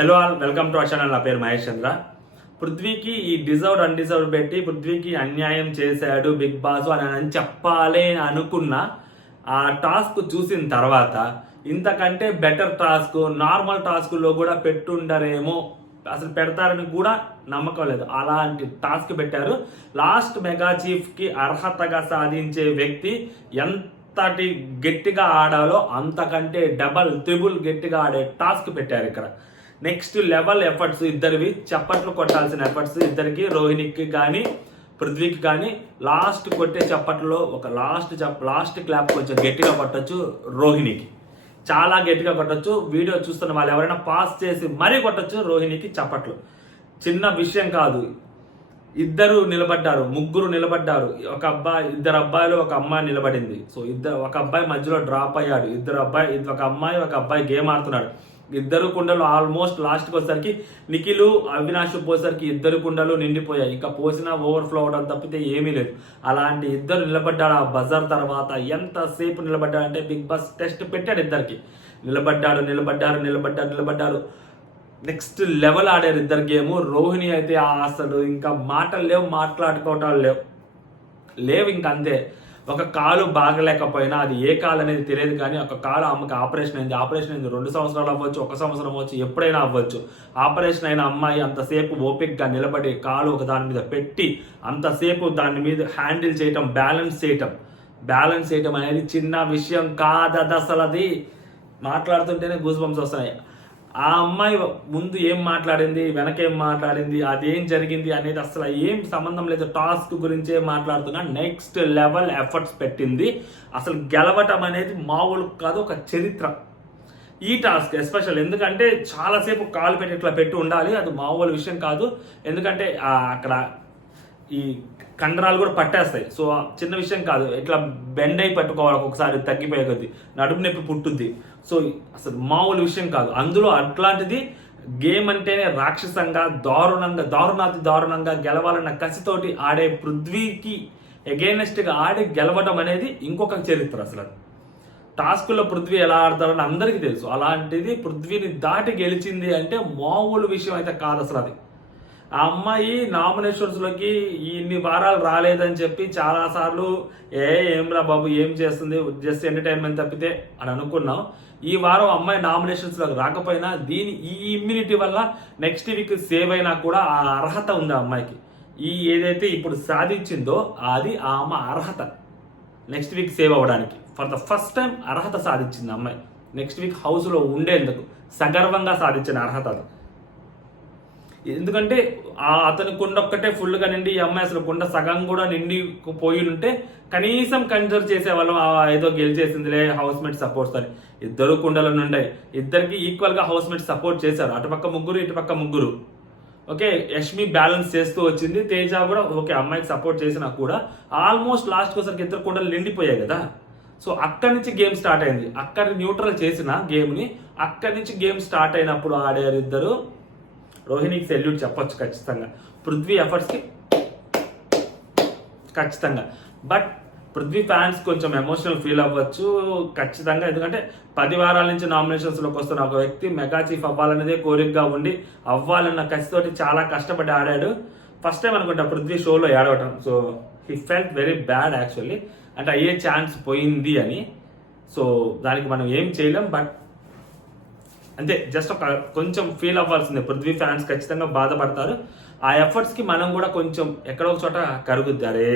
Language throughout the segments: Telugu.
Hello all, welcome to our channel. నా పేరు మహేష్ చంద్ర. పృథ్వీకి ఈ డిజర్వ్డ్ అన్డిజర్వ్డ్ పెట్టి పృథ్వీకి అన్యాయం చేశాడు బిగ్ బాస్ అని చెప్పాలి అనుకున్న ఆ టాస్క్ చూసిన తర్వాత ఇంతకంటే బెటర్ టాస్క్ నార్మల్ టాస్క్లో కూడా పెట్టుండరేమో, అసలు పెడతారని కూడా నమ్మకం లేదు. అలాంటి టాస్క్ పెట్టారు. లాస్ట్ మెగా చీఫ్కి అర్హతగా సాధించే వ్యక్తి ఎంతటి గట్టిగా ఆడాలో అంతకంటే డబల్ త్రిబుల్ గట్టిగా ఆడే టాస్క్ పెట్టారు ఇక్కడ. నెక్స్ట్ లెవెల్ ఎఫర్ట్స్ ఇద్దరివి, చప్పట్లు కొట్టాల్సిన ఎఫర్ట్స్ ఇద్దరికి, రోహిణికి కానీ పృథ్వీకి కానీ లాస్ట్ కొట్టే చప్పట్లో ఒక లాస్ట్ క్లాప్ కొంచెం గట్టిగా కొట్టచ్చు. రోహిణికి చాలా గట్టిగా కొట్టచ్చు. వీడియో చూస్తున్న వాళ్ళు ఎవరైనా పాస్ చేసి మరీ కొట్టచ్చు రోహిణికి చప్పట్లు. చిన్న విషయం కాదు. ఇద్దరు నిలబడ్డారు, ముగ్గురు నిలబడ్డారు. ఇద్దరు అబ్బాయిలు ఒక అమ్మాయి నిలబడింది. సో ఒక అబ్బాయి మధ్యలో డ్రాప్ అయ్యాడు. ఒక అబ్బాయి గేమ్ ఆడుతున్నాడు. ఇద్దరు కుండలు ఆల్మోస్ట్ లాస్ట్కి వచ్చేసరికి నిఖిల్ అవినాష్ పోసేసరికి ఇద్దరు కుండలు నిండిపోయాయి. ఇంకా పోసినా ఓవర్ఫ్లో అవడం తప్పితే ఏమీ లేదు. అలాంటి ఇద్దరు నిలబడ్డాడు. ఆ బజార్ తర్వాత ఎంతసేపు నిలబడ్డాడంటే బిగ్ బాస్ టెస్ట్ పెట్టాడు. ఇద్దరికి నిలబడ్డారు. నెక్స్ట్ లెవెల్ ఆడారు ఇద్దరు గేము. రోహిణి అయితే అసలు ఇంకా మాటలు లేవు, మాట్లాడుకోవటాలు లేవు ఇంకా అంతే. ఒక కాలు బాగలేకపోయినా అది ఏ కాలు అనేది తెలియదు, కానీ ఒక కాలు ఆమెకి ఆపరేషన్ అయింది 2 సంవత్సరాలు అవ్వచ్చు, 1 సంవత్సరం అవ్వచ్చు, ఎప్పుడైనా అవ్వచ్చు. ఆపరేషన్ అయిన అమ్మాయి అంతసేపు ఓపిక్గా నిలబడి కాలు ఒక దాని మీద పెట్టి అంతసేపు దాని మీద హ్యాండిల్ చేయటం, బ్యాలెన్స్ చేయటం అనేది చిన్న విషయం కాదు అసలు. అది మాట్లాడుతుంటేనే గూస్ బంప్స్ వస్తున్నాయి. ఆ అమ్మాయి ముందు ఏం మాట్లాడింది, వెనకేం మాట్లాడింది, అదేం జరిగింది అనేది అసలు ఏం సంబంధం లేదు. టాస్క్ గురించే మాట్లాడుతున్నా. నెక్స్ట్ లెవెల్ ఎఫర్ట్స్ పెట్టింది. అసలు గెలవటం అనేది మామూలు కాదు, ఒక చరిత్ర ఈ టాస్క్ ఎస్పెషల్. ఎందుకంటే చాలాసేపు కాలు పెట్టి ఇట్లా పెట్టి ఉండాలి, అది మామూలు విషయం కాదు. ఎందుకంటే అక్కడ ఈ కండరాలు కూడా పట్టేస్తాయి. సో చిన్న విషయం కాదు. ఇట్లా బెండ్ అయి పట్టుకోవాలి, ఒక్కొక్కసారి తగ్గిపోయే కొద్ది నడుపు నొప్పి పుట్టుద్ది. సో అసలు మామూలు విషయం కాదు. అందులో అట్లాంటిది గేమ్ అంటేనే రాక్షసంగా దారుణంగా గెలవాలన్న కసితోటి ఆడే పృథ్వీకి ఎగైనెస్ట్గా ఆడి గెలవడం అనేది ఇంకొక చరిత్ర. అసలు టాస్కుల్లో పృథ్వీ ఎలా ఆడతారని అందరికీ తెలుసు. అలాంటిది పృథ్వీని దాటి గెలిచింది అంటే మామూలు విషయం అయితే కాదు అసలు. అది ఆ అమ్మాయి నామినేషన్స్లోకి ఇన్ని వారాలు రాలేదని చెప్పి చాలాసార్లు ఏంరా బాబు ఏం చేస్తుంది, జస్ట్ ఎంటర్టైన్మెంట్ తప్పితే అని అనుకున్నాం. ఈ వారం అమ్మాయి నామినేషన్స్లోకి రాకపోయినా ఈ ఇమ్యూనిటీ వల్ల నెక్స్ట్ వీక్ సేవ్ అయినా కూడా ఆ అర్హత ఉంది ఆ అమ్మాయికి. ఏదైతే ఇప్పుడు సాధించిందో అది ఆ అమ్మ అర్హత. నెక్స్ట్ వీక్ సేవ్ అవ్వడానికి ఫర్ ద ఫస్ట్ టైం అర్హత సాధించింది అమ్మాయి. నెక్స్ట్ వీక్ హౌస్లో ఉండేందుకు సగర్వంగా సాధించిన అర్హత అది. ఎందుకంటే అతని కుండ ఒక్కటే ఫుల్గా నిండి ఈ అమ్మాయి అసలు కుండ సగం కూడా నిండి పోయి ఉంటే కనీసం కన్సిడర్ చేసేవాళ్ళం. ఏదో గెలిచేసిందిలే హౌస్ మేట్ సపోర్ట్స్ అని. ఇద్దరు కుండల నుండి ఇద్దరికి ఈక్వల్గా హౌస్ మేట్ సపోర్ట్ చేశారు. అటుపక్క ముగ్గురు, ఇటుపక్క ముగ్గురు. ఓకే, యష్మి బ్యాలెన్స్ చేస్తూ వచ్చింది. తేజ కూడా ఓకే అమ్మాయికి సపోర్ట్ చేసినా కూడా ఆల్మోస్ట్ లాస్ట్కి ఒకసారి ఇద్దరు కుండలు నిండిపోయాయి కదా. సో అక్కడి నుంచి గేమ్ స్టార్ట్ అయింది. అక్కడ న్యూట్రల్ చేసిన గేమ్ని అక్కడి నుంచి గేమ్ స్టార్ట్ అయినప్పుడు ఆడారు ఇద్దరు. రోహిణికి సెల్యూట్ చెప్పొచ్చు ఖచ్చితంగా, పృథ్వీ ఎఫర్ట్స్కి ఖచ్చితంగా. బట్ పృథ్వీ ఫ్యాన్స్ కొంచెం ఎమోషనల్ ఫీల్ అవ్వచ్చు ఖచ్చితంగా. ఎందుకంటే 10 వారాల నుంచి నామినేషన్స్లోకి వస్తున్న ఒక వ్యక్తి మెగా చీఫ్ అవ్వాలనేదే కోరికగా ఉండి అవ్వాలన్న కసితోటి చాలా కష్టపడి ఆడాడు. ఫస్ట్ టైం అనుకుంటా పృథ్వీ షోలో ఆడవటం. So he felt very bad actually. అంటే అయ్యే ఛాన్స్ పోయింది అని. సో దానికి మనం ఏం చేయలేం. బట్ అంతే, జస్ట్ ఒక కొంచెం ఫీల్ అవ్వాల్సిందే. పృథ్వీ ఫ్యాన్స్ ఖచ్చితంగా బాధపడతారు. ఆ ఎఫర్ట్స్కి మనం కూడా కొంచెం ఎక్కడో ఒక చోట కరుగుద్ది, అరే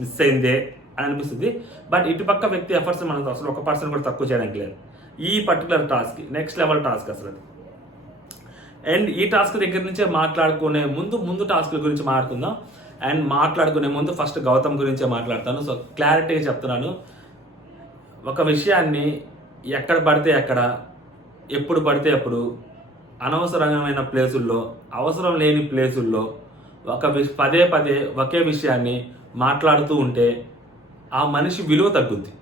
మిస్ అయిందే అని అనిపిస్తుంది. బట్ ఇటుపక్క వ్యక్తి ఎఫర్ట్స్ మనం అసలు 1% కూడా తక్కువ చేయడానికి లేదు ఈ పర్టికులర్ టాస్క్కి. నెక్స్ట్ లెవెల్ టాస్క్ అసలు అది. అండ్ ఈ టాస్క్ దగ్గర నుంచే మాట్లాడుకునే ముందు టాస్క్ గురించి మాట్లాడుకుందాం. అండ్ మాట్లాడుకునే ముందు ఫస్ట్ గౌతమ్ గురించే మాట్లాడతాను. సో క్లారిటీగా చెప్తున్నాను. ఒక విషయాన్ని ఎక్కడ పడితే ఎక్కడ, ఎప్పుడు పడితే అప్పుడు, అనవసరమైన ప్లేసుల్లో, అవసరం లేని ప్లేసుల్లో పదే ఒకే విషయాన్ని మాట్లాడుతూ ఉంటే ఆ మనిషి విలువ తగ్గుద్ది.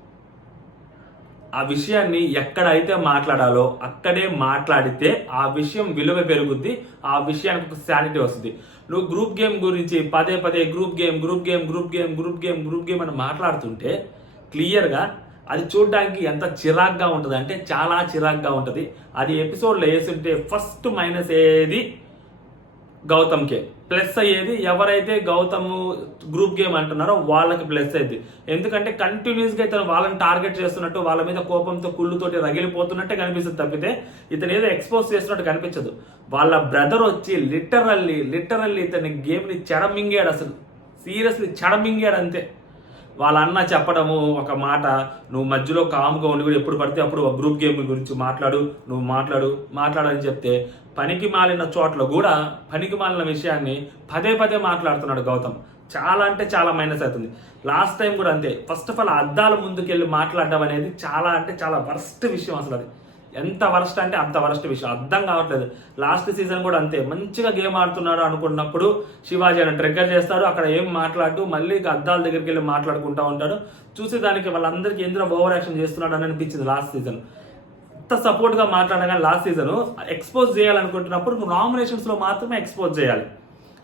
ఆ విషయాన్ని ఎక్కడైతే మాట్లాడాలో అక్కడే మాట్లాడితే ఆ విషయం విలువ పెరుగుద్ది. ఆ విషయానికి ఒక శానిటీ వస్తుంది. నువ్వు గ్రూప్ గేమ్ గురించి పదే గ్రూప్ గేమ్ అని మాట్లాడుతుంటే క్లియర్గా అది చూడడానికి ఎంత చిరాగ్గా ఉంటుంది అంటే చాలా చిరాగ్గా ఉంటుంది. అది ఎపిసోడ్లో వేస్తుంటే ఫస్ట్ మైనస్ అయ్యేది గౌతమ్కే, ప్లస్ అయ్యేది ఎవరైతే గౌతమ్ గ్రూప్ గేమ్ అంటున్నారో వాళ్ళకి ప్లస్ అయ్యింది. ఎందుకంటే కంటిన్యూస్గా ఇతను వాళ్ళని టార్గెట్ చేస్తున్నట్టు, వాళ్ళ మీద కోపంతో కుళ్ళుతోటి రగిలిపోతున్నట్టే కనిపిస్తుంది తప్పితే ఇతను ఏదో ఎక్స్పోజ్ చేస్తున్నట్టు కనిపించదు. వాళ్ళ బ్రదర్ వచ్చి లిటరల్లీ ఇతని గేమ్ని చెడమింగాడు, అసలు సీరియస్లీ చెడమింగాడు అంతే. వాళ్ళ అన్న చెప్పడము ఒక మాట, నువ్వు మధ్యలో కామ్గా ఉండి కూడా ఎప్పుడు పడితే అప్పుడు గ్రూప్ గేమ్ గురించి నువ్వు మాట్లాడని చెప్తే పనికి మాలిన చోట్ల కూడా పనికి మాలిన విషయాన్ని పదే మాట్లాడుతున్నాడు గౌతమ్. చాలా అంటే చాలా మైనస్ అవుతుంది. లాస్ట్ టైం కూడా అంతే. ఫస్ట్ ఆఫ్ ఆల్ అద్దాల ముందుకెళ్ళి మాట్లాడడం అనేది చాలా అంటే చాలా వర్స్ట్ విషయం. అసలు అది ఎంత వరస్ట్ అంటే అంత వరస్ట్ విషయం, అర్థం కావట్లేదు. లాస్ట్ సీజన్ కూడా అంతే, మంచిగా గేమ్ ఆడుతున్నాడు అనుకున్నప్పుడు శివాజీ అని ట్రిగ్గర్ చేస్తాడు, అక్కడ ఏం మాట్లాడుతూ మళ్ళీ అద్దాల దగ్గరికి వెళ్ళి మాట్లాడుకుంటూ ఉంటాడు. చూసేదానికి వాళ్ళందరికీ ఎందులో ఓవర్ యాక్షన్ చేస్తున్నాడు అని అనిపించింది లాస్ట్ సీజన్. ఎంత సపోర్ట్గా మాట్లాడగానే లాస్ట్ సీజన్ ఎక్స్పోజ్ చేయాలనుకుంటున్నప్పుడు నువ్వు నామినేషన్స్లో మాత్రమే ఎక్స్పోజ్ చేయాలి,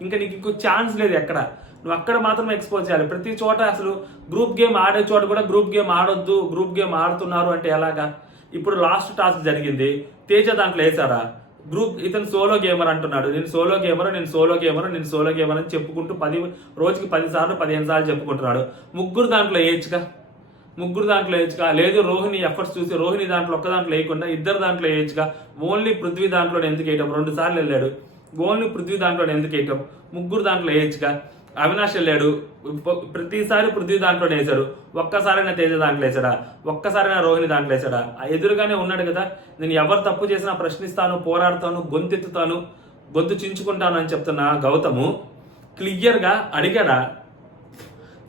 ఇంకా నీకు ఇంకో ఛాన్స్ లేదు ఎక్కడ, నువ్వు అక్కడ మాత్రమే ఎక్స్పోజ్ చేయాలి. ప్రతి చోట అసలు గ్రూప్ గేమ్ ఆడే చోట కూడా గ్రూప్ గేమ్ ఆడొద్దు, గ్రూప్ గేమ్ ఆడుతున్నారు అంటే ఎలాగా? ఇప్పుడు లాస్ట్ టాస్క్ జరిగింది, తేజ దాంట్లో వేసారా ఇతను సోలో గేమర్ అంటున్నాడు, నేను సోలో గేమర్ అని చెప్పుకుంటూ రోజుకి 10 సార్లు 15 సార్లు చెప్పుకుంటున్నాడు. ముగ్గురు దాంట్లో వేయచ్చుగా, లేదు రోహిణి ఎఫర్ట్స్ చూసి రోహిణి దాంట్లో ఒక్క దాంట్లో వేయకుండా ఇద్దరు దాంట్లో వేయచ్చుగా. ఓన్లీ పృథ్వీ దాంట్లో ఎందుకు వేయటం? 2 సార్లు వెళ్ళాడు, ఓన్లీ పృథ్వీ దాంట్లో ఎందుకు వేయటం? ముగ్గురు దాంట్లో వేయచ్చుగా. అవినాష్ వెళ్ళాడు, ప్రతిసారి పృథ్వీ దాంట్లో వేశాడు, ఒక్కసారైనా తేజ దాంట్లో వేసాడా? ఒక్కసారైనా రోహిణి దాంట్లో వేసాడా? ఎదురుగానే ఉన్నాడు కదా. నేను ఎవరు తప్పు చేసినా ప్రశ్నిస్తాను, పోరాడతాను, గొంతెత్తుతాను, గొంతు చించుకుంటాను అని చెప్తున్నా గౌతము క్లియర్గా అడిగాడా?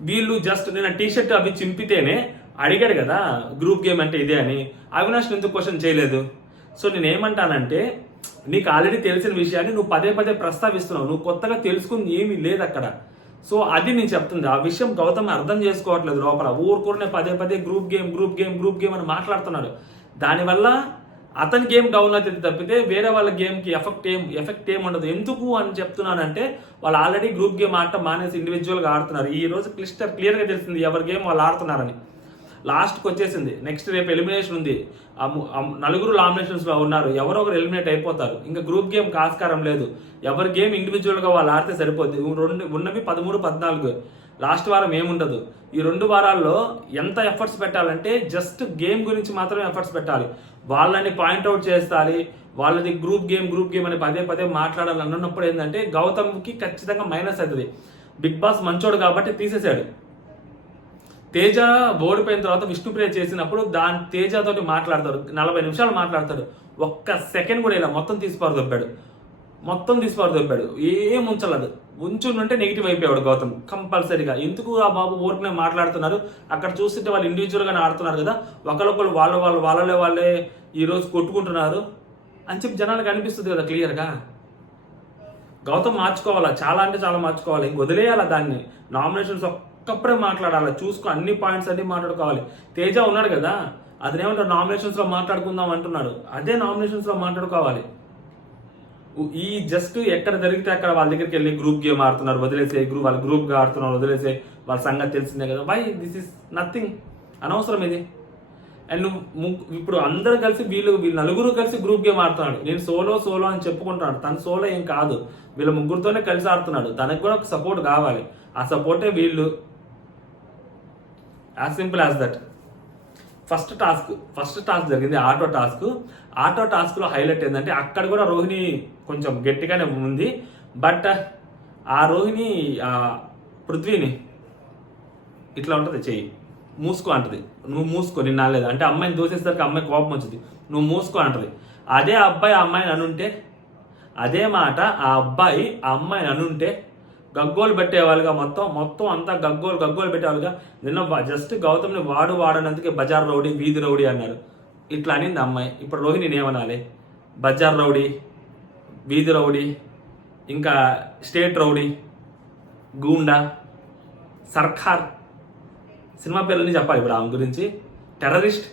వీళ్ళు జస్ట్ నేను టీషర్ట్ అవి చింపితేనే అడిగాడు కదా గ్రూప్ గేమ్ అంటే ఇదే అని. అవినాష్ ఎందుకు క్వశ్చన్ చేయలేదు? సో నేనేమంటానంటే, నీకు ఆల్రెడీ తెలిసిన విషయాన్ని నువ్వు పదే ప్రస్తావిస్తున్నావు, నువ్వు కొత్తగా తెలుసుకుని ఏమీ లేదు అక్కడ. సో అది నేను చెప్తుంది, ఆ విషయం గౌతమ్ అర్థం చేసుకోవట్లేదు. లోపల ఊరుకూరనే పదే గ్రూప్ గేమ్ అని మాట్లాడుతున్నాడు. దానివల్ల అతని గేమ్ డౌన్ అవుతుంది తప్పితే వేరే వాళ్ళ గేమ్కి ఎఫెక్ట్ ఏం ఉండదు. ఎందుకు అని చెప్తున్నానంటే, వాళ్ళు ఆల్రెడీ గ్రూప్ గేమ్ ఆడటం మానేసి ఇండివిజువల్గా ఆడుతున్నారు. ఈ రోజు క్లియర్గా తెలిసింది ఎవరి గేమ్ వాళ్ళు ఆడుతున్నారని. లాస్ట్కి వచ్చేసింది, నెక్స్ట్ రేపు ఎలిమినేషన్ ఉంది. 4 నామినేషన్స్లో ఉన్నారు, ఎవరో ఒకరు ఎలిమినేట్ అయిపోతారు. ఇంకా గ్రూప్ గేమ్ ఆస్కారం లేదు, ఎవరి గేమ్ ఇండివిజువల్గా వాళ్ళు ఆడితే సరిపోద్ది. ఉన్నవి 13, 14. లాస్ట్ వారం ఏముండదు. ఈ 2 వారాల్లో ఎంత ఎఫర్ట్స్ పెట్టాలంటే జస్ట్ గేమ్ గురించి మాత్రమే ఎఫర్ట్స్ పెట్టాలి. వాళ్ళని పాయింట్అవుట్ చేస్తాలి, వాళ్ళది గ్రూప్ గేమ్ అని పదే మాట్లాడాలి అన్నప్పుడు ఏంటంటే గౌతమ్కి ఖచ్చితంగా మైనస్ అవుతుంది. బిగ్ బాస్ మంచోడు కాబట్టి తీసేశాడు. తేజ ఓడిపోయిన తర్వాత విష్ణుప్రియ చేసినప్పుడు తేజతోటి మాట్లాడతాడు, 40 నిమిషాలు మాట్లాడతాడు, ఒక్క సెకండ్ కూడా ఇలా మొత్తం తీసిపారు దొబ్బాడు, ఏం ఉంచలేదు. ఉంచుంటే నెగిటివ్ అయిపోయాడు గౌతమ్ కంపల్సరీగా. ఎందుకు ఆ బాబు ఊరికనే మాట్లాడుతున్నారు? అక్కడ చూస్తుంటే వాళ్ళు ఇండివిజువల్గానే ఆడుతున్నారు కదా, ఒకరికొకరు వాళ్ళే ఈరోజు కొట్టుకుంటున్నారు అని చెప్పి జనాలకు అనిపిస్తుంది కదా క్లియర్గా. గౌతమ్ మార్చుకోవాలా, చాలా అంటే చాలా మార్చుకోవాలి, ఇంక వదిలేయాలా దాన్ని. నామినేషన్స్ ఒక్కప్పుడే మాట్లాడాలి, చూసుకో అన్ని పాయింట్స్ అన్ని మాట్లాడుకోవాలి. తేజ ఉన్నాడు కదా, అతనేమంటాడు నామినేషన్స్లో మాట్లాడుకుందాం అంటున్నాడు, అదే నామినేషన్స్లో మాట్లాడుకోవాలి. ఈ జస్ట్ ఎక్కడ జరిగితే అక్కడ వాళ్ళ దగ్గరికి వెళ్ళి గ్రూప్ గేమ్ ఆడుతున్నారు వదిలేసే, వాళ్ళ గ్రూప్గా ఆడుతున్నారు వదిలేసే, వాళ్ళ సంగతి తెలిసిందే కదా. వై దిస్ ఇస్ నథింగ్, అనవసరం ఇది. అండ్ ఇప్పుడు అందరు కలిసి వీళ్ళు 4 కలిసి గ్రూప్ గేమ్ ఆడుతున్నాడు. నేను సోలో అని చెప్పుకుంటున్నాడు, తను సోలో ఏం కాదు, వీళ్ళ 3తోనే కలిసి ఆడుతున్నాడు. తనకు కూడా ఒక సపోర్ట్ కావాలి, ఆ సపోర్టే వీళ్ళు. As simple as that. First task జరిగింది ఆటో టాస్క్లో హైలైట్ ఏంటంటే అక్కడ కూడా రోహిణి కొంచెం గట్టిగానే ఉంది. బట్ ఆ రోహిణి పృథ్వీని ఇట్లా ఉంటుంది, చెయ్యి మూసుకో అంటది, నువ్వు మూసుకో నిన్న లేదు అంటే అమ్మాయిని దోసేసరికి అమ్మాయి కోపం వచ్చింది, నువ్వు మూసుకో అంటది. అదే అబ్బాయి ఆ అమ్మాయిని అనుంటే, అదే మాట ఆ అబ్బాయి ఆ అమ్మాయిని అనుంటే గగ్గోలు పెట్టేవాళ్ళుగా, మొత్తం అంతా గగ్గోలు పెట్టేవాళ్ళుగా. నిన్న జస్ట్ గౌతమ్ని వాడనందుకే బజార్ రౌడీ, వీధి రౌడీ అన్నారు. ఇట్లా అనింది అమ్మాయి. ఇప్పుడు రోహిణిని ఏమనాలి? బజార్ రౌడీ, వీధి రౌడీ, ఇంకా స్టేట్ రౌడీ, గూండా, సర్కార్, సినిమా పేర్లని చెప్పాలి ఇప్పుడు ఆమె గురించి. టెర్రరిస్ట్,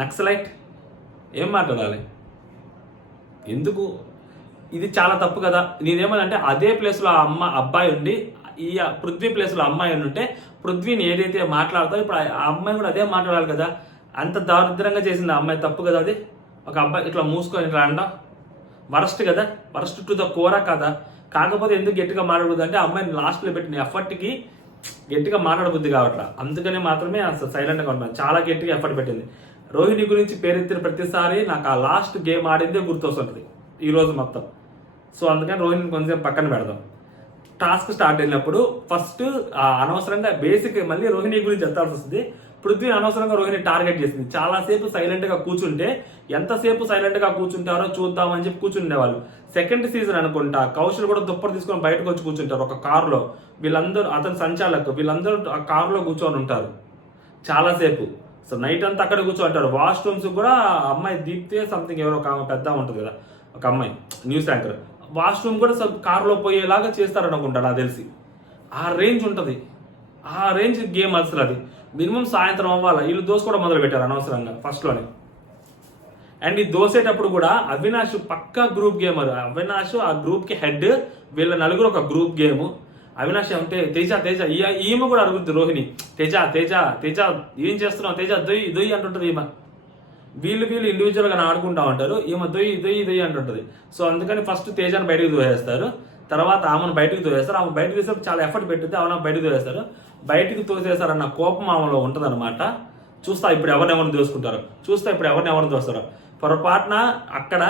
నక్సలైట్, ఏం మాట్లాడాలి? ఎందుకు? ఇది చాలా తప్పు కదా. నేనేమనంటే అదే ప్లేస్లో అబ్బాయి ఉండి ఈ పృథ్వీ ప్లేస్లో అమ్మాయి అని ఉంటే పృథ్వీని ఏదైతే మాట్లాడతారో ఇప్పుడు ఆ అమ్మాయి కూడా అదే మాట్లాడాలి కదా. అంత దారిద్రంగా చేసింది ఆ అమ్మాయి, తప్పు కదా అది. ఒక అబ్బాయి ఇట్లా మూసుకొని ఇట్లా అంట వరస్ట్ కదా, వరస్ట్ టు ద కోరా కదా. కాకపోతే ఎందుకు గట్టిగా మాట్లాడబుద్ది అంటే అమ్మాయిని లాస్ట్లో పెట్టిన ఎఫర్ట్కి గట్టిగా మాట్లాడబుద్ది కావట్లా, అందుకనే మాత్రమే సైలెంట్గా ఉన్నాను. చాలా గట్టిగా ఎఫర్ట్ పెట్టింది. రోహిణి గురించి పేరెత్తిన ప్రతిసారి నాకు ఆ లాస్ట్ గేమ్ ఆడిందే గుర్తొస్తుంటుంది ఈ రోజు మొత్తం. సో అందుకని రోహిణిని కొంచెం పక్కన పెడదాం. టాస్క్ స్టార్ట్ అయినప్పుడు ఫస్ట్ అనవసరంగా బేసిక్ మళ్ళీ రోహిణి గురించి ఎత్తాల్సి వస్తుంది. పృథ్వీ అనవసరంగా రోహిణి టార్గెట్ చేసింది. చాలాసేపు సైలెంట్గా కూర్చుంటే ఎంతసేపు సైలెంట్గా కూర్చుంటారో చూద్దామని చెప్పి కూర్చుండేవాళ్ళు. సెకండ్ సీజన్ అనుకుంటా కౌశల్ కూడా దుప్పటి తీసుకొని బయటకు వచ్చి కూర్చుంటారు ఒక కారులో. వీళ్ళందరూ అతని సంచాలకు వీళ్ళందరూ ఆ కారులో కూర్చొని ఉంటారు చాలాసేపు. సో నైట్ అంతా అక్కడ కూర్చోంటారు. వాష్రూమ్స్ కూడా అమ్మాయి దీప్తే సంథింగ్ ఎవరో ఒక పెద్ద ఉంటుంది కదా ఒక అమ్మాయి న్యూస్ యాంకర్, వాష్రూమ్ కూడా కారులో పోయేలాగా చేస్తారనుకుంటా నాకు తెలిసి. ఆ రేంజ్ ఉంటుంది, ఆ రేంజ్ గేమ్ అసలు అది. మినిమం సాయంత్రం అవ్వాలి. వీళ్ళు దోశ కూడా మొదలు పెట్టారు అనవసరంగా ఫస్ట్లోనే. అండ్ ఈ దోసేటప్పుడు కూడా అవినాష్ పక్కా గ్రూప్ గేమర్. అవినాష్ ఆ గ్రూప్కి హెడ్, వీళ్ళ నలుగురు ఒక గ్రూప్ గేమ్. అవినాష్ అంటే తేజ తేజ ఈమె కూడా అడుగుతుంది రోహిణి, తేజ తేజ తేజ ఏం చేస్తున్నావు తేజ దొయ్యి దొయ్యి అంటుంటుంది ఈమె. వీళ్ళు ఇండివిజువల్గా ఆడుకుంటా ఉంటారు, ఈమె దొయ్యి దొయ్యి దొయ్యి అంటుంటుంది. సో అందుకని ఫస్ట్ తేజాన్ని బయటకు తోసేస్తారు, తర్వాత ఆమెను బయటకు తోసేస్తారు. ఆమె బయటకు తీసేప్పుడు చాలా ఎఫర్ట్ పెట్టింది, ఆమె బయటకు తోసేస్తారు. బయటకు తోసేస్తారన్న కోపం ఆమెలో ఉంటుంది అనమాట. చూస్తా ఇప్పుడు ఎవరినెవరిని దోసుకుంటారో, చూస్తా ఇప్పుడు ఎవరినెవరిని దోస్తారో. పొరపాటున అక్కడ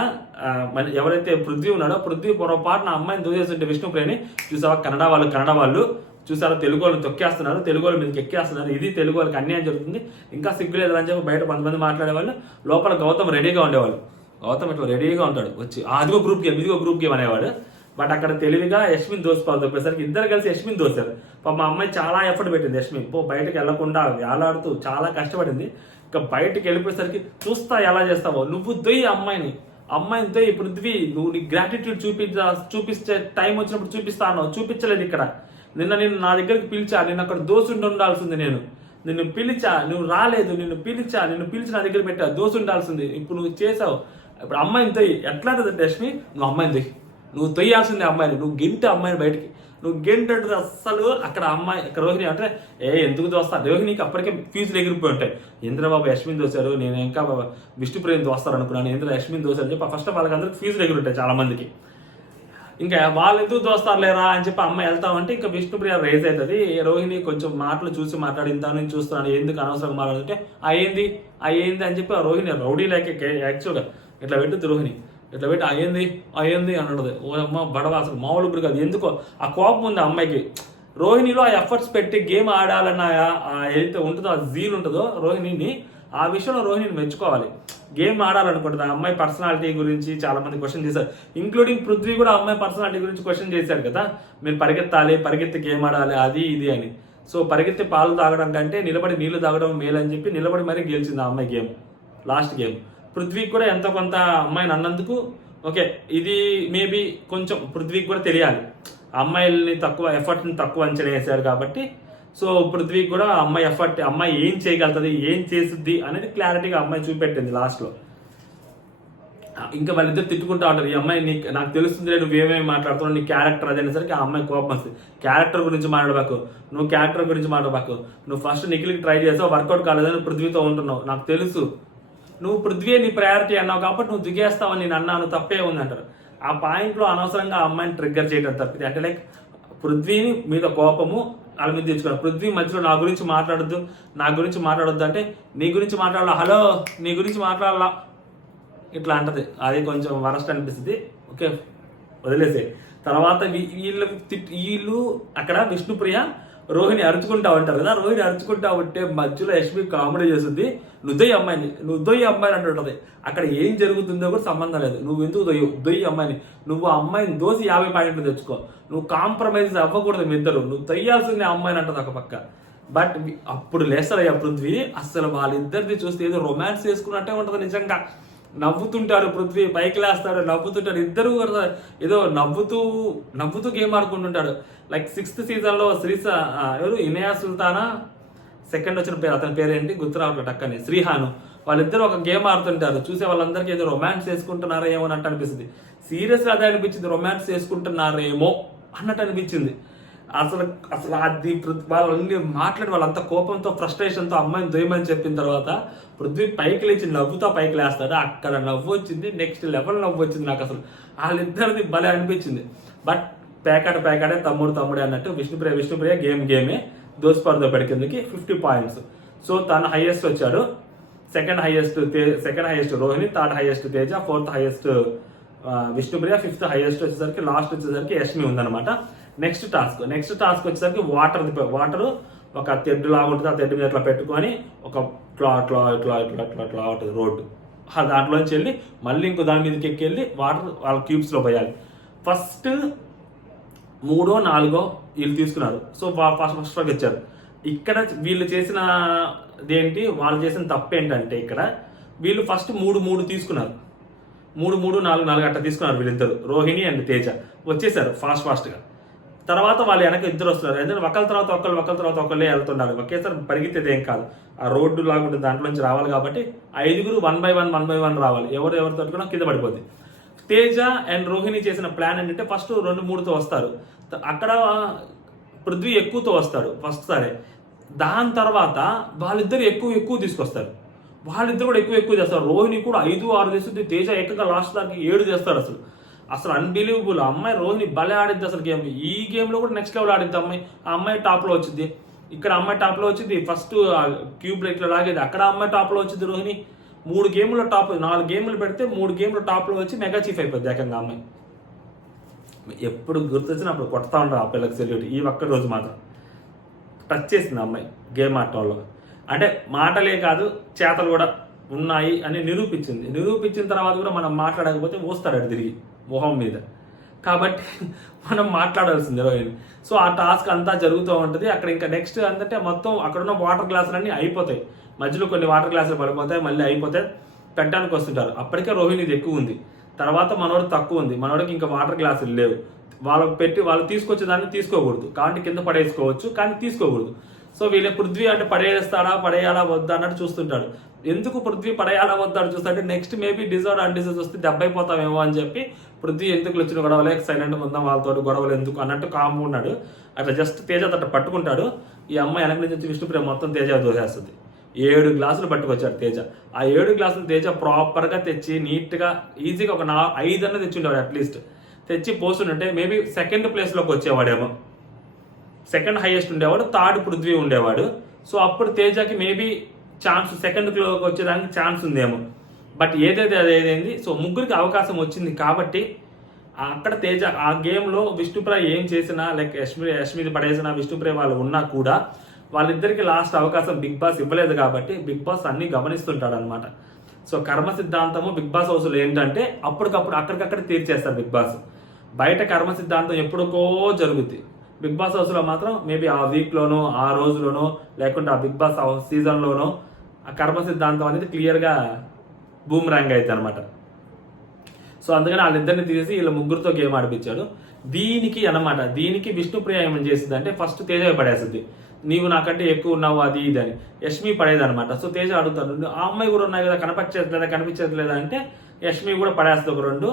ఎవరైతే పృథ్వీ ఉన్నాడో పృథ్వీ పొరపాటున అమ్మాయిని దోసేస్తుంటే విష్ణుప్రియని చూసావా కన్నడ వాళ్ళు చూసారా తెలుగు వాళ్ళు తొక్కేస్తున్నారు, తెలుగు వాళ్ళ మీదకి ఎక్కేస్తున్నారు. ఇది తెలుగు వాళ్ళకి అన్యాయం జరుగుతుంది, ఇంకా సిగ్గులేదు అని చెప్పి బయట కొంతమంది మాట్లాడేవాళ్ళు. లోపల గౌతమ్ రెడీగా ఉండేవాళ్ళు. గౌతమ్ ఇట్లా రెడీగా ఉంటాడు వచ్చి అదిగో గ్రూప్ గేమ్ ఇదిగో గ్రూప్ గేమ్ అనేవాడు. బట్ అక్కడ తెలివిగా యశ్మిన్ దోసుకోవాలి తప్పేసరికి ఇద్దరు కలిసి యశ్మిన్ దోశారు. మా అమ్మాయి చాలా ఎఫర్ట్ పెట్టింది. యశ్మిన్ బయటకు వెళ్లకుండా వేలాడుతూ చాలా కష్టపడింది. ఇంకా బయటకు వెళ్ళిపోయేసరికి చూస్తా ఎలా చేస్తావో నువ్వు దొయ్యి అమ్మాయిని దొయ్యి పృథ్వీ, నువ్వు నీ గ్రాటిట్యూడ్ చూపించే టైం వచ్చినప్పుడు చూపిస్తాను, చూపించలేదు ఇక్కడ. నిన్న నా దగ్గరికి పిలిచా, నిన్న అక్కడ దోసుండి ఉండాల్సింది. నిన్ను పిలిచా, నువ్వు రాలేదు. నిన్ను పిలిచి నా దగ్గర పెట్టా, దోసు ఉండాల్సింది. ఇప్పుడు నువ్వు చేసావు. ఇప్పుడు అమ్మాయిని తొయ్యి ఎట్లా యశ్మి, నువ్వు అమ్మాయిని తొయ్యి, నువ్వు తొయ్యాల్సిందే అమ్మాయిని, నువ్వు గెంటి అమ్మాయిని బయటికి, నువ్వు గెంటి అంటే అస్సలు అక్కడ అమ్మాయి అక్కడ రోహిణి అంటే ఎందుకు దోస్తా, రోహిణికి అప్పటికే ఫీజులు ఎగిరిపోయి ఉంటాయి. ఇంద్రబాబు యశ్మిన్ దోశారు, నేను ఇంకా విష్ణుప్రియం దోస్తారు అనుకున్నాను, ఇంద్ర యశ్మిన్ దోశారు అని చెప్పి ఫస్ట్ వాళ్ళకందరికి ఫీజులు ఎగిరి ఉంటాయి చాలా మందికి. ఇంకా వాళ్ళు ఎందుకు దోస్తారు లేరా అని చెప్పి అమ్మాయి వెళ్తామంటే ఇంకా విష్ణుప్రియ రేజ్ అవుతుంది. రోహిణి కొంచెం మాటలు చూసి మాట్లాడి ఇంత నుంచి చూస్తున్నాను ఎందుకు అనవసరంగా మాట్లాడుతుంటే అయ్యింది అని చెప్పి ఆ రోహిణి రౌడీ లేక యాక్చువల్గా ఇట్లా పెట్టుద్ది. రోహిణి ఇట్లా పెట్టి అయ్యింది అని ఉండదు. ఓ అమ్మ బడవ అసలు మామూలు ఇప్పుడు కాదు. ఎందుకో ఆ కోపం ఉంది ఆ అమ్మాయికి. రోహిణిలో ఆ ఎఫర్ట్స్ పెట్టి గేమ్ ఆడాలన్న ఏదైతే ఉంటుందో ఆ జీల్ ఉంటుందో రోహిణిని, ఆ విషయంలో రోహిణిని మెచ్చుకోవాలి. గేమ్ ఆడాలనుకుంటుంది. ఆ అమ్మాయి పర్సనాలిటీ గురించి చాలా మంది క్వశ్చన్ చేశారు, ఇంక్లూడింగ్ పృథ్వీ కూడా ఆ అమ్మాయి పర్సనాలిటీ గురించి క్వశ్చన్ చేశారు కదా. మీరు పరిగెత్తి గేమ్ ఆడాలి అది ఇది అని. సో పరిగెత్తి పాలు తాగడం కంటే నిలబడి నీళ్లు తాగడం మేలని చెప్పి నిలబడి మరీ గెలిచింది ఆ అమ్మాయి గేమ్, లాస్ట్ గేమ్. పృథ్వీకి కూడా ఎంతో కొంత అమ్మాయిని అన్నందుకు ఓకే, ఇది మేబీ కొంచెం పృథ్వీకి కూడా తెలియాలి. అమ్మాయిల్ని ఎఫర్ట్ని తక్కువ అంచనా వేశారు కాబట్టి. సో పృథ్వీకి కూడా అమ్మాయి ఏం చేయగలుగుతుంది, ఏం చేస్తుంది అనేది క్లారిటీగా అమ్మాయి చూపెట్టింది లాస్ట్లో. ఇంకా వాళ్ళిద్దరు తిట్టుకుంటా ఉంటారు, ఈ అమ్మాయి నాకు తెలుస్తుంది నువ్వు ఏమేమి మాట్లాడుతున్నావు, నీ క్యారెక్టర్ అది అనేసరికి ఆ అమ్మాయి కోపం వస్తుంది. క్యారెక్టర్ గురించి మాట్లాడబాకు, నువ్వు ఫస్ట్ నిఖిల్కి ట్రై చేసావు, వర్కౌట్ కాలేదని పృథ్వీతో ఉంటున్నావు, నాకు తెలుసు. నువ్వు పృథ్వీ నీ ప్రయారిటీ అన్నావు కాబట్టి నువ్వు దిగేస్తావని నేను అన్నాను, తప్పే ఉంది అంటారు. ఆ పాయింట్లో అనవసరంగా ఆ అమ్మాయిని ట్రిగ్గర్ చేయడం తప్పితే. అంటే లైక్ పృథ్వీని మీద కోపము వాళ్ళ మీద తెచ్చుకున్నారు. పృథ్వీ మధ్యలో నా గురించి మాట్లాడొద్దు అంటే నీ గురించి మాట్లాడాలా, హలో నీ గురించి మాట్లాడాలా ఇట్లా అంటది. అది కొంచెం వరస్ట్ అనిపిస్తుంది. ఓకే వదిలేసే. తర్వాత వీళ్ళు అక్కడ విష్ణుప్రియ రోహిణి అరుచుకుంటా ఉంటారు కదా. రోహిణి అరుచుకుంటా ఉంటే మధ్యలో యశ్మి కామెడీ చేస్తుంది, నువ్వు అమ్మాయిని అంటుంటది. అక్కడ ఏం జరుగుతుందో కూడా సంబంధం లేదు. నువ్వు ఎందుకు దొయ్యి అమ్మాయిని, నువ్వు ఆ అమ్మాయిని దోసి 50 పాయింట్లు తెచ్చుకో, నువ్వు కాంప్రమైజ్ అవ్వకూడదు మీ ఇద్దరు, నువ్వు తొయ్యాల్సిందే అమ్మాయిని అంటది ఒక పక్క. బట్ అప్పుడు లేస్తారయ్యా పృథ్వీ, అసలు వాళ్ళిద్దరిది చూస్తే ఏదో రొమాన్స్ చేసుకున్నట్టే ఉంటుంది. నిజంగా నవ్వుతుంటారు, పృథ్వీ పైకి లేస్తాడు, నవ్వుతుంటారు, ఇద్దరు ఏదో నవ్వుతూ గేమ్ ఆడుకుంటుంటాడు. లైక్ 6th సీజన్లో ఎవరు ఇనయా సుల్తానా, సెకండ్ వచ్చిన పేరు అతని పేరేంటి గుర్తు రావట్లేదు టక్కని, శ్రీహాను, వాళ్ళిద్దరు ఒక గేమ్ ఆడుతుంటారు. చూసే వాళ్ళందరికీ ఏదో రొమాన్స్ చేసుకుంటున్నారేమో అన్నట్టు అనిపిస్తుంది. సీరియస్గా అదే అనిపించింది, రొమాన్స్ చేసుకుంటున్నారేమో అన్నట్టు అనిపించింది. అసలు అసలు అది వాళ్ళని మాట్లాడి వాళ్ళంత కోపంతో ఫ్రస్ట్రేషన్తో అమ్మాయిని దొయ్యమని చెప్పిన తర్వాత పృథ్వీ పైకి లేచి నవ్వుతో పైకి లేస్తాడు. అక్కడ నవ్వు వచ్చింది, నెక్స్ట్ లెవెల్ నవ్వు వచ్చింది నాకు. అసలు వాళ్ళిద్దరిది భలే అనిపించింది. బట్ పేకాడే తమ్ముడే అన్నట్టు విష్ణుప్రియ గేమే దోస్పర్దో పెడికిందికి 50 పాయింట్స్. సో తను హైయెస్ట్ వచ్చాడు. Second highest Rohini, third highest Teja, fourth highest Vishnupriya, fifth highest వచ్చేసరికి లాస్ట్ వచ్చేసరికి యష్మి ఉందన్నమాట. నెక్స్ట్ టాస్క్ వచ్చేసరికి వాటర్ ఒక తెడ్డు లాగా ఉంటుంది. ఆ తెడ్డు మీద ఇట్లా పెట్టుకొని ఒక ఇట్లా ఉంటుంది రోడ్డు. దాంట్లోంచి వెళ్ళి మళ్ళీ ఇంకో దాని మీదకి ఎక్కి వెళ్ళి వాటర్ వాళ్ళ క్యూబ్స్లో పోయాలి. ఫస్ట్ 3 or 4 వీళ్ళు తీసుకున్నారు. సో ఫస్ట్ ఇచ్చారు. ఇక్కడ వీళ్ళు చేసిన దేంటి, వాళ్ళు చేసిన తప్పు ఏంటంటే ఇక్కడ వీళ్ళు ఫస్ట్ 3 తీసుకున్నారు. 3, 4 అట్లా తీసుకున్నారు వీళ్ళిద్దరు, రోహిణి అండ్ తేజ వచ్చేసారు ఫాస్ట్గా. తర్వాత వాళ్ళు వెనక ఇద్దరు వస్తున్నారు. ఎందుకంటే ఒకళ్ళ తర్వాత ఒకళ్ళే వెళ్తున్నారు. ఒకేసారి పరిగెత్తేది ఏం కాదు, ఆ రోడ్డు లాగా దాంట్లో నుంచి రావాలి కాబట్టి 5 1 by 1 రావాలి. ఎవరితో కూడా కింద పడిపోద్ది. తేజ అండ్ రోహిణి చేసిన ప్లాన్ ఏంటంటే ఫస్ట్ 2-3తో వస్తారు. అక్కడ పృథ్వీ ఎక్కువతో వస్తాడు ఫస్ట్ సారే. దాని తర్వాత వాళ్ళిద్దరు ఎక్కువ తీసుకొస్తారు. వాళ్ళిద్దరు కూడా ఎక్కువ చేస్తారు. రోహిణి కూడా 5-6 చేస్తుంది. తేజ ఎక్కువగా లాస్ట్ దానికి 7 చేస్తాడు. అసలు అన్బిలీవబుల్. అమ్మాయి రోహిణి భలే ఆడిద్ది అసలు గేమ్. ఈ గేమ్లో కూడా నెక్స్ట్ లెవెల్ ఆడిద్ది అమ్మాయి. ఆ అమ్మాయి టాప్లో వచ్చింది. ఇక్కడ అమ్మాయి టాప్లో వచ్చింది. ఫస్ట్ క్యూబ్ ఇట్లా లాగేది, అక్కడ అమ్మాయి టాప్లో వచ్చింది రోహిణి. 3 గేముల్లో టాప్, 4 గేములు పెడితే 3 గేములు టాప్లో వచ్చి మెగా చీఫ్ అయిపోద్ది ఏకంగా అమ్మాయి. ఎప్పుడు గుర్తొచ్చినప్పుడు కొడతా ఉంటారు ఆ పిల్లకి సెల్యూట్. ఈ ఒక్క రోజు మాత్రం టచ్ చేసింది అమ్మాయి గేమ్ ఆడటంలో. అంటే మాటలే కాదు చేతలు కూడా ఉన్నాయి అని నిరూపించిన తర్వాత కూడా మనం మాట్లాడకపోతే వస్తాడు తిరిగి మొహం మీద. కాబట్టి మనం మాట్లాడాల్సింది రోహిణి. సో ఆ టాస్క్ అంతా జరుగుతూ ఉంటుంది. అక్కడ ఇంకా నెక్స్ట్ అంటే మొత్తం అక్కడున్న వాటర్ గ్లాసులన్నీ అయిపోతాయి. మధ్యలో కొన్ని వాటర్ గ్లాసులు పడిపోతాయి, మళ్ళీ అయిపోతాయి, పెట్టడానికి వస్తుంటారు. అప్పటికే రోహిణిది ఎక్కువ ఉంది, తర్వాత మనోడు తక్కువ ఉంది. మనోడికి ఇంకా వాటర్ గ్లాసులు లేవు. వాళ్ళు తీసుకొచ్చేదాన్ని తీసుకోకూడదు కాబట్టి కింద పడేసుకోవచ్చు, కానీ తీసుకోకూడదు. సో వీళ్ళ పృథ్వీ అంటే పడేయాలా వద్దా అన్నట్టు చూస్తుంటాడు. ఎందుకు పృథ్వీ పడేయాలా వద్దా అని చూస్తుంటే నెక్స్ట్ మేబీ డిజార్డ్ అన్డిజార్డ్ వస్తే దెబ్బైపోతామేమో అని చెప్పి పృథ్వీ ఎందుకు వచ్చిన గొడవలే, సైలెంట్గా ఉందాం వాళ్ళతో, గొడవలు ఎందుకు అన్నట్టు కామ్గా ఉన్నాడు. అట్లా జస్ట్ తేజ తట్ట పట్టుకుంటాడు. ఈ అమ్మాయి వెనక నుంచి విష్ణుప్రియ మొత్తం తేజ దోసేస్తుంది. 7 గ్లాసులు పట్టుకొచ్చాడు తేజ. ఆ 7 గ్లాసులు తేజ ప్రాపర్గా తెచ్చి నీట్గా ఈజీగా ఒక 5 అన్న తెచ్చిండేవాడు. అట్లీస్ట్ తెచ్చి పోస్తుంటే మేబీ సెకండ్ ప్లేస్లోకి వచ్చేవాడేమో. సెకండ్ హైయెస్ట్ ఉండేవాడు, థర్డ్ పృథ్వీ ఉండేవాడు. సో అప్పుడు తేజకి మేబీ ఛాన్స్ సెకండ్లోకి వచ్చేదానికి ఛాన్స్ ఉందేమో. బట్ అదేదైంది. సో ముగ్గురికి అవకాశం వచ్చింది కాబట్టి అక్కడ తేజ ఆ గేమ్లో విష్ణుప్రియ ఏం చేసినా, లైక్ యష్మిది పడేసినా, విష్ణుప్రియ వాళ్ళు ఉన్నా కూడా వాళ్ళిద్దరికి లాస్ట్ అవకాశం బిగ్ బాస్ ఇవ్వలేదు కాబట్టి బిగ్ బాస్ అన్ని గమనిస్తుంటాడు అనమాట. సో కర్మ సిద్ధాంతము బిగ్ బాస్ హౌస్లో ఏంటంటే అప్పటికప్పుడు అక్కడికక్కడ తీర్చేస్తారు బిగ్ బాస్. బయట కర్మ సిద్ధాంతం ఎప్పుడుకో జరుగుద్ది. బిగ్ బాస్ హౌస్లో మాత్రం మేబీ ఆ వీక్లోనో, ఆ రోజులోనో, లేకుంటే ఆ బిగ్ బాస్ హౌస్ సీజన్లోనో ఆ కర్మ సిద్ధాంతం అనేది క్లియర్గా బూమ్రాంగ్ అవుతుంది అనమాట. సో అందుకని వాళ్ళిద్దరిని తీసి వీళ్ళ ముగ్గురితో గేమ్ ఆడిపించాడు. దీనికి విష్ణుప్రియ ఏమని చేస్తుంది అంటే ఫస్ట్ తేజ పడేస్తుంది. నీవు నాకంటే ఎక్కువ ఉన్నావు అది ఇది అని యష్మి పడేది అనమాట. సో తేజ అడుగుతాడు, ఆ అమ్మాయి కూడా ఉన్నాయి కదా, కనిపించట్లేదా అంటే యష్మి కూడా పడేస్తుంది.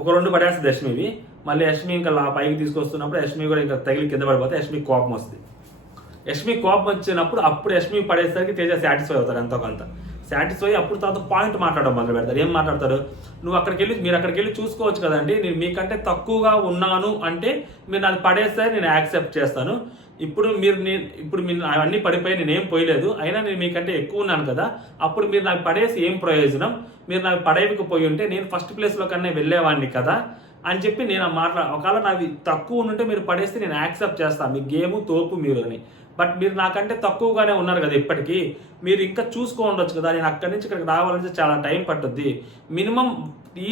ఒక రెండు పడేస్తుంది యష్మివి. మళ్ళీ యష్మి ఇంకా పైకి తీసుకొస్తున్నప్పుడు యష్మి కూడా ఇంకా తగిలి కింద పడిపోతే యష్మి కోపం వస్తుంది. యష్మి కోపం వచ్చినప్పుడు అప్పుడు యష్మి పడేసరికి తేజ సాటిస్ఫై అవుతాడు ఎంతో కొంత. సాటిస్ఫై అప్పుడు తర్వాత పాయింట్ మాట్లాడడం మొదలు పెడతారు. ఏం మాట్లాడతారు, మీరు అక్కడికి వెళ్ళి చూసుకోవచ్చు కదండి, నేను మీకంటే తక్కువగా ఉన్నాను అంటే మీరు నన్ను పడేస్తే నేను యాక్సెప్ట్ చేస్తాను. ఇప్పుడు మీరు అవన్నీ పడిపోయి నేనేం పోయలేదు, అయినా నేను మీకంటే ఎక్కువ ఉన్నాను కదా, అప్పుడు మీరు నాకు పడేసి ఏం ప్రయోజనం, మీరు నాకు పడేయకపోయి ఉంటే నేను ఫస్ట్ ప్లేస్లో కన్నా వెళ్ళేవాడిని కదా అని చెప్పి నేను ఒకవేళ నావి తక్కువ ఉంటే మీరు పడేస్తే నేను యాక్సెప్ట్ చేస్తాను, మీ గేము తోపు మీరు అని. బట్ మీరు నాకంటే తక్కువగానే ఉన్నారు కదా, ఇప్పటికీ మీరు ఇంకా చూసుకో ఉండొచ్చు కదా, నేను అక్కడి నుంచి ఇక్కడికి రావాలంటే చాలా టైం పట్టుద్ది, మినిమం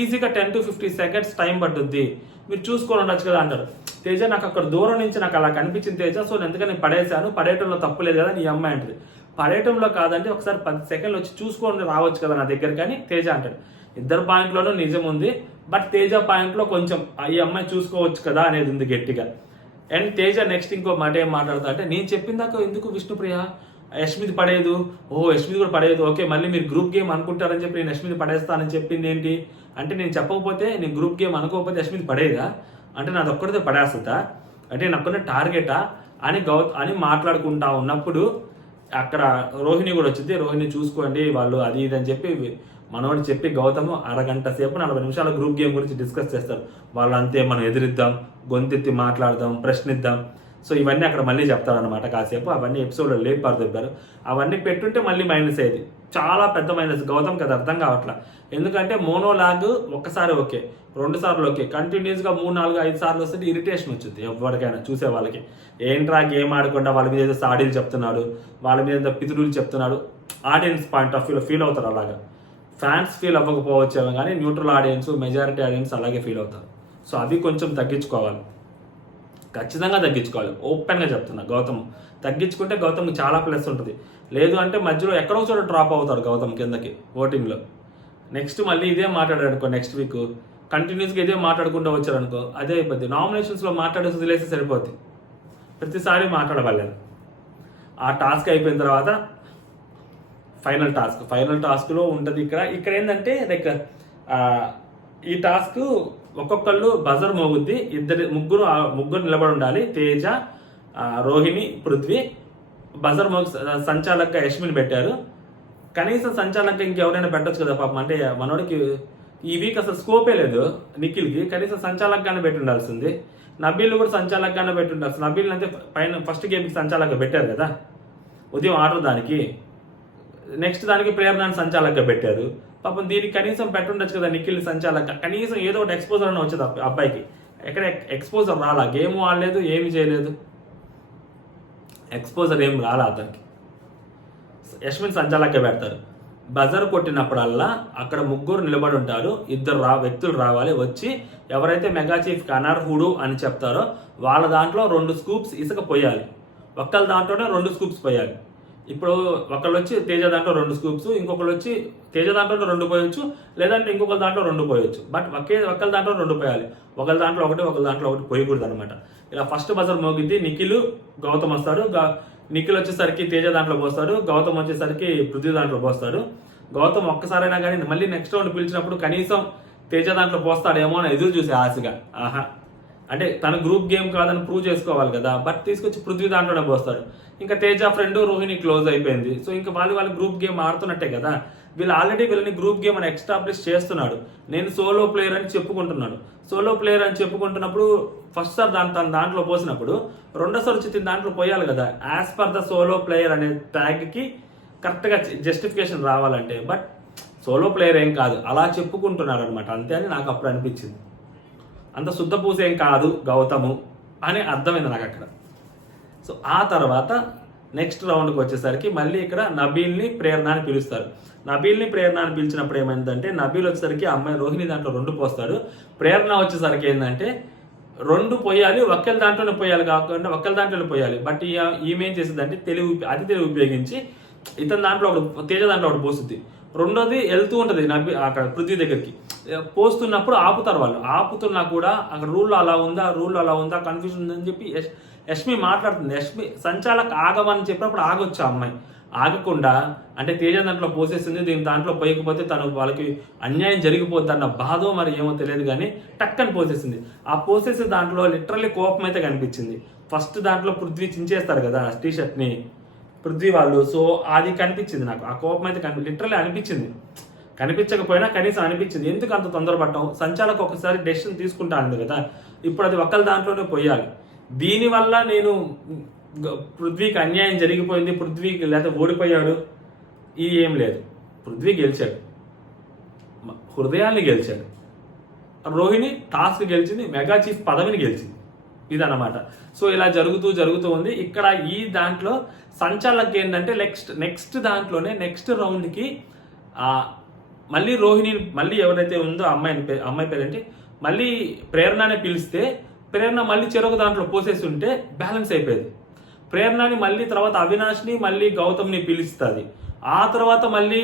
ఈజీగా 10 to 15 seconds టైం పట్టుద్ది, మీరు చూసుకొని ఉండొచ్చు కదా అంటారు. తేజ నాకు అక్కడ దూరం నుంచి నాకు అలా కనిపించింది తేజ, సో ఎందుకని నేను పడేశాను, పడేయటంలో తప్పులేదు కదా నీ అమ్మాయి అంటది. పడేయటంలో కాదంటే ఒకసారి 10 seconds వచ్చి చూసుకొని రావచ్చు కదా నా దగ్గర కానీ తేజ అంటాడు. ఇద్దరు పాయింట్లోనూ నిజం ఉంది, బట్ తేజ పాయింట్లో కొంచెం ఈ అమ్మాయి చూసుకోవచ్చు కదా అనేది ఉంది గట్టిగా. అండ్ తేజ నెక్స్ట్ ఇంకో మాట ఏం మాట్లాడతా అంటే, నేను చెప్పిన దాకా ఎందుకు విష్ణుప్రియ యష్మిది పడేదు, యష్మిది కూడా పడేదు, ఓకే మళ్ళీ మీరు గ్రూప్ గేమ్ అనుకుంటారని చెప్పి నేను యష్మిది పడేస్తానని చెప్పింది ఏంటి అంటే, నేను చెప్పకపోతే నేను గ్రూప్ గేమ్ అనుకోకపోతే యష్మిది పడేదా అంటే నాది ఒక్కడితే పడేస్తుందా, అంటే నాకున్న టార్గెటా అని మాట్లాడుకుంటా ఉన్నప్పుడు అక్కడ రోహిణి కూడా వచ్చింది. రోహిణి చూసుకోండి వాళ్ళు అది ఇది అని చెప్పి మనోడు చెప్పి గౌతమ్ అరగంట సేపు 40 నిమిషాల గ్రూప్ గేమ్ గురించి డిస్కస్ చేస్తారు. వాళ్ళు అంతే, మనం ఎదిరిద్దాం, గొంతెత్తి మాట్లాడదాం, ప్రశ్నిద్దాం. సో ఇవన్నీ అక్కడ మళ్ళీ చెప్తారనమాట కాసేపు. అవన్నీ ఎపిసోడ్లో చెప్పారు. అవన్నీ పెట్టుంటే మళ్ళీ మైనస్ అయ్యేది, చాలా పెద్ద మైనస్. గౌతమ్కి అది అర్థం కావట్లా. ఎందుకంటే మోనోలాగ్ ఒక్కసారి ఓకే, 2 సార్లు ఓకే, కంటిన్యూస్గా 3, 4, 5 సార్లు వస్తే ఇరిటేషన్ వచ్చింది ఎవరికైనా, చూసే వాళ్ళకి. ఏంట్రా గేమ్ ఆడకుండా వాళ్ళ మీద ఏదో సాడీలు చెప్తున్నాడు, వాళ్ళ మీద ఏదో పితురులు చెప్తున్నాడు. ఆడియన్స్ పాయింట్ ఆఫ్ వ్యూలో ఫీల్ అవుతారు అలాగా. ఫ్యాన్స్ ఫీల్ అవ్వకపోవచ్చేమో కానీ న్యూట్రల్ ఆడియన్స్, మెజారిటీ ఆడియన్స్ అలాగే ఫీల్ అవుతారు. సో అది కొంచెం తగ్గించుకోవాలి, ఖచ్చితంగా తగ్గించుకోవాలి. ఓపెన్గా చెప్తున్నా. గౌతమ్ తగ్గించుకుంటే గౌతమ్కి చాలా ప్లస్ ఉంటుంది. లేదు అంటే మధ్యలో ఎక్కడో చోట డ్రాప్ అవుతారు గౌతమ్ కిందకి ఓటింగ్లో. నెక్స్ట్ మళ్ళీ ఇదే మాట్లాడాడు అనుకో, నెక్స్ట్ వీక్ కంటిన్యూస్గా ఇదే మాట్లాడుకుంటూ వచ్చారనుకో, అదే అయిపోద్ది. నామినేషన్స్లో మాట్లాడేసి వదిలేసి సరిపోద్ది, ప్రతిసారి మాట్లాడగలేదు. ఆ టాస్క్ అయిపోయిన తర్వాత ఫైనల్ టాస్క్లో ఉంటుంది. ఇక్కడ ఏంటంటే లైక్ ఈ టాస్క్ ఒక్కొక్కళ్ళు బజర్ మోగుద్ది, ముగ్గురు నిలబడి ఉండాలి. తేజ, రోహిణి, పృథ్వీ. బజర్ మోగి సంచాలక్గా యష్మిని పెట్టారు. కనీసం సంచాలక్గా ఇంకెవరైనా పెట్టచ్చు కదా పాపం. అంటే మనోడికి ఈ వీక్ అసలు స్కోపే లేదు నిఖిల్కి, కనీసం సంచాలక్గానే పెట్టి ఉండాల్సింది. నబీల్ కూడా సంచాలక్గానే పెట్టి ఉండాల్సింది. నబీల్ అంటే పైన ఫస్ట్ గేమ్కి సంచాలక్గా పెట్టారు కదా, ఉదయం ఆర్డర్ దానికి. నెక్స్ట్ దానికి ప్రేరణాన్ని సంచాలక్గా పెట్టారు. పాపం దీనికి కనీసం పెట్టుండొచ్చు కదా నిఖిల్ సంచాలక, కనీసం ఏదో ఒకటి ఎక్స్పోజర్ అని వచ్చేది అబ్బాయికి. ఎక్కడ ఎక్స్పోజర్ రాలా, గేమ్ ఆడలేదు, ఏమి చేయలేదు, ఎక్స్పోజర్ ఏం రాలా అతనికి. యశ్విన్ సంచాలక్గా పెడతారు. బజర్ కొట్టినప్పుడల్లా అక్కడ ముగ్గురు నిలబడి ఉంటారు, ఇద్దరు వ్యక్తులు రావాలి. వచ్చి ఎవరైతే మెగా చీఫ్కి అనర్హుడు అని చెప్తారో వాళ్ళ దాంట్లో 2 స్కూప్స్ ఇసుక పోయాలి. ఒక్కళ్ళ దాంట్లోనే 2 స్కూప్స్ పోయాలి. ఇప్పుడు ఒకళ్ళు వచ్చి తేజ దాంట్లో 2 స్కూప్స్, ఇంకొకళ్ళు వచ్చి తేజ దాంట్లో 2 పోయొచ్చు, లేదంటే ఇంకొకరి దాంట్లో 2 పోయొచ్చు. బట్ ఒకళ్ళ దాంట్లో 2 పోయాలి, ఒకళ్ళ దాంట్లో ఒకళ్ళ దాంట్లో ఒకటి పోయకూడదు అనమాట. ఇలా ఫస్ట్ బజర్ మోగిద్ది. నిఖిల్, గౌతమ్ వస్తాడు. నిఖిల్ వచ్చేసరికి తేజ దాంట్లో పోస్తాడు, గౌతమ్ వచ్చేసరికి పృథ్వీ దాంట్లో పోస్తాడు. గౌతమ్ ఒక్కసారైనా కానీ మళ్ళీ నెక్స్ట్ రౌండ్ పిలిచినప్పుడు కనీసం తేజ దాంట్లో పోస్తాడేమో అని ఎదురు చూసే ఆశగా. అంటే తన గ్రూప్ గేమ్ కాదని ప్రూవ్ చేసుకోవాలి కదా. బట్ తీసుకొచ్చి పృథ్వీ దాంట్లోనే పోస్తాడు. ఇంకా తేజ ఫ్రెండ్ రోహిణి క్లోజ్ అయిపోయింది. సో ఇంకా వాళ్ళు గ్రూప్ గేమ్ ఆడుతున్నట్టే కదా. వీళ్ళు ఆల్రెడీ వీళ్ళని గ్రూప్ గేమ్ అని ఎస్టాబ్లిష్ చేస్తున్నాడు. నేను సోలో ప్లేయర్ అని చెప్పుకుంటున్నాడు. సోలో ప్లేయర్ అని చెప్పుకుంటున్నప్పుడు ఫస్ట్ సార్ తన దాంట్లో పోసినప్పుడు రెండోసారి వచ్చి దాంట్లో పోయాలి కదా. As per the solo player అనే ట్యాగ్కి కరెక్ట్గా జస్టిఫికేషన్ రావాలంటే. బట్ సోలో ప్లేయర్ ఏం కాదు, అలా చెప్పుకుంటున్నారు అనమాట, అంతే అని నాకు అప్పుడు అనిపించింది. అంత శుద్ధ పూస ఏం కాదు గౌతము అని అర్థమైంది నాకు అక్కడ. సో ఆ తర్వాత నెక్స్ట్ రౌండ్కి వచ్చేసరికి మళ్ళీ ఇక్కడ నబీల్ని ప్రేరణని పిలుస్తారు. నబీల్ని ప్రేరణని పిలిచినప్పుడు ఏమైందంటే, నబీల్ వచ్చేసరికి అమ్మాయి రోహిణి దాంట్లో 2 పోస్తాడు. ప్రేరణ వచ్చేసరికి ఏంటంటే 2 పోయాలి, ఒక్కరి దాంట్లోనే పోయాలి కాకుండా ఒక్కరి దాంట్లోనే పోయాలి. బట్ ఈమె ఏం చేసిందంటే అతి తెలివి ఉపయోగించి ఇతని దాంట్లో తేజ దాంట్లో ఒకటి పోస్తుంది. రెండోది వెళ్తూ ఉంటుంది అక్కడ పృథ్వీ దగ్గరికి. పోస్తున్నప్పుడు ఆపుతారు వాళ్ళు. ఆపుతున్నా కూడా అక్కడ రూల్లో అలా ఉందా కన్ఫ్యూజన్ ఉందని చెప్పి యష్మి మాట్లాడుతుంది. యష్మి సంచాలక్ ఆగమని చెప్పినప్పుడు ఆగొచ్చు ఆ అమ్మాయి. ఆగకుండా అంటే తేజ దాంట్లో పోసేసింది, దీని దాంట్లో పోయకపోతే వాళ్ళకి అన్యాయం జరిగిపోద్ది అన్న బాధో మరి ఏమో తెలియదు కానీ టక్కని పోసేసింది. ఆ పోసేసే దాంట్లో లిటరల్లీ కోపం అయితే కనిపించింది. ఫస్ట్ దాంట్లో పృథ్వీ చించేస్తారు కదా టీషర్ట్ని పృథ్వీ వాళ్ళు. సో అది కనిపించింది నాకు, ఆ కోపం అయితే లిటరల్లీ అనిపించింది. కనిపించకపోయినా కనీసం అనిపించింది. ఎందుకు అంత తొందరపడటం, సంచాలకు ఒకసారి డెసిషన్ తీసుకుంటా అంది కదా, ఇప్పుడు అది ఒకళ్ళ దాంట్లోనే పోయాలి. దీనివల్ల నేను పృథ్వీకి అన్యాయం జరిగిపోయింది, పృథ్వీకి లేకపోతే ఓడిపోయాడు, ఇది ఏం లేదు. పృథ్వీ గెలిచాడు, హృదయాల్ని గెలిచాడు. రోహిణి టాస్క్ గెలిచింది, మెగా చీఫ్ పదవిని గెలిచింది. ఇదన్నమాట. సో ఇలా జరుగుతూ ఉంది. ఇక్కడ ఈ దాంట్లో సంచాలక్ ఏంటంటే నెక్స్ట్ దాంట్లోనే నెక్స్ట్ రౌండ్కి మళ్ళీ రోహిణి మళ్ళీ ఎవరైతే ఉందో అమ్మాయి పేరేంటి మళ్ళీ ప్రేరణనే పిలిస్తే ప్రేరణ మళ్ళీ చెరొక దాంట్లో పోసేసి ఉంటే బ్యాలెన్స్ అయిపోయేది. ప్రేరణని మళ్ళీ తర్వాత అవినాష్ని మళ్ళీ గౌతమ్ని పిలుస్తుంది. ఆ తర్వాత మళ్ళీ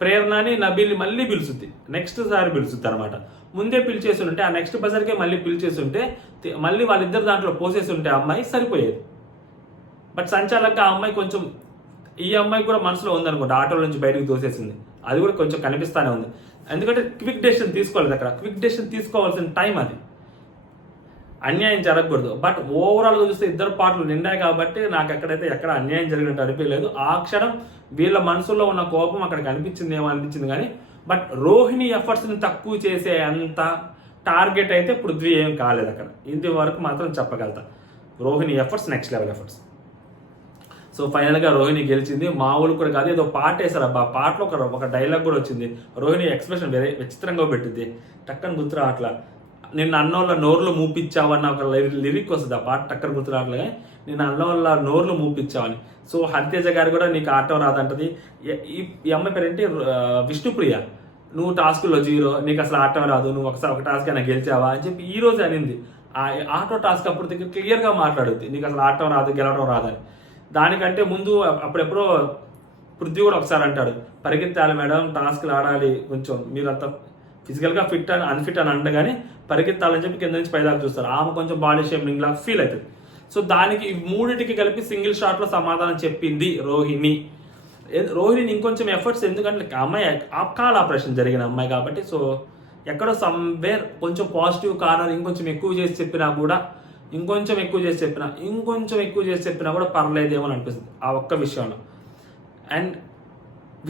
ప్రేరణని నబీల్ని మళ్ళీ పిలుస్తుంది, నెక్స్ట్ సారి పిలుస్తుంది అనమాట. ముందే పిలిచేసి ఉంటే ఆ నెక్స్ట్ బజర్కే మళ్ళీ పిలిచేసి ఉంటే మళ్ళీ వాళ్ళిద్దరు దాంట్లో పోసేసి ఉంటే అమ్మాయి సరిపోయేది. బట్ సంచాలక్గా ఆ అమ్మాయి కొంచెం ఈ అమ్మాయి కూడా మనసులో ఉందనుకుంటా, ఆటోల నుంచి బయటకు తోసేసింది. అది కూడా కొంచెం కనిపిస్తానే ఉంది. ఎందుకంటే క్విక్ డెసిషన్ తీసుకోలేదు అక్కడ. క్విక్ డెసిషన్ తీసుకోవాల్సిన టైం అది. అన్యాయం జరగకూడదు. బట్ ఓవరాల్గా చూస్తే ఇద్దరు పాటలు నిండాయి కాబట్టి నాకు ఎక్కడ అన్యాయం జరిగినట్టు అనిపించలేదు. ఆ క్షణం వీళ్ళ మనసులో ఉన్న కోపం అక్కడ కనిపించింది ఏమో అనిపించింది కానీ, బట్ రోహిణి ఎఫర్ట్స్ని తక్కువ చేసే అంత టార్గెట్ అయితే పృథ్వీ ఏం కాలేదు అక్కడ. ఇది వరకు మాత్రం చెప్పగలుగుతా. Rohini efforts next level efforts. So ఫైనల్గా రోహిణి గెలిచింది. మామూలు కూడా కాదు, ఏదో పాట వేసారు అబ్బా. పాటలో ఒక డైలాగ్ కూడా వచ్చింది. రోహిణి ఎక్స్ప్రెషన్ వేరే విచిత్రంగా పెట్టింది, టక్కని గుర్తురా అట్లా. నిన్న అన్నోళ్ళ నోర్లు మూపిచ్చావన్న ఒక లిరిక్ వస్తుంది. ఆ పాట టక్కని గుర్తురాట్లే, నిన్న అన్నోళ్ళ నోర్లు మూపిచ్చావని. సో హరితేజ గారు కూడా నీకు ఆటం రాదంటది. ఈ అమ్మాయి పేరేంటి, విష్ణుప్రియ, నువ్వు టాస్క్లో 0, నీకు అసలు ఆటం రాదు, నువ్వు ఒకసారి ఒక టాస్క్ అయినా గెలిచావా అని చెప్పి ఈ రోజు అనింది. ఆ ఆటో టాస్క్ అప్పుడు దగ్గర క్లియర్గా మాట్లాడుద్ది, నీకు అసలు ఆటం రాదు, గెలవడం రాదని. దానికంటే ముందు అప్పుడెప్పుడో పృథ్వీ కూడా ఒకసారి అంటాడు, పరిగెత్తాలి మేడం, టాస్క్లు ఆడాలి, కొంచెం మీరంతా ఫిజికల్గా ఫిట్ అని అన్ఫిట్ అని అంటగానే పరిగెత్తాలని చెప్పి కింద నుంచి పైదాకా చూస్తారు. ఆమె కొంచెం బాడీ షేమింగ్ లాగా ఫీల్ అవుతుంది. సో దానికి మూడింటికి కలిపి సింగిల్ షాట్లో సమాధానం చెప్పింది రోహిణి. రోహిణిని ఇంకొంచెం ఎఫర్ట్స్, ఎందుకంటే అమ్మాయి కాల్ ఆపరేషన్ జరిగిన అమ్మాయి కాబట్టి, సో ఎక్కడో సమ్వేర్ కొంచెం పాజిటివ్ కార్నర్ ఇంకొంచెం ఎక్కువ చేసి చెప్పినా కూడా, ఇంకొంచెం ఎక్కువ చేసి చెప్పినా కూడా పర్లేదేమో అని అనిపిస్తుంది ఆ ఒక్క విషయంలో. అండ్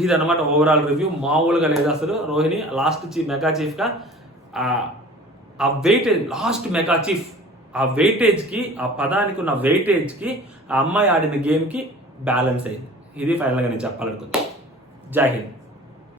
ఇది అనమాట ఓవరాల్ రివ్యూ. మామూలుగా లేదు అసలు. రోహిణి లాస్ట్ మెగా చీఫ్గా ఆ వెయిటేజ్, లాస్ట్ మెగా చీఫ్ ఆ వెయిటేజ్కి, ఆ పదానికి ఉన్న వెయిటేజ్కి ఆ అమ్మాయి ఆడిన గేమ్కి బ్యాలెన్స్ అయింది. ఇది ఫైనల్గా నేను చెప్పాలనుకుంది. జై హింద్.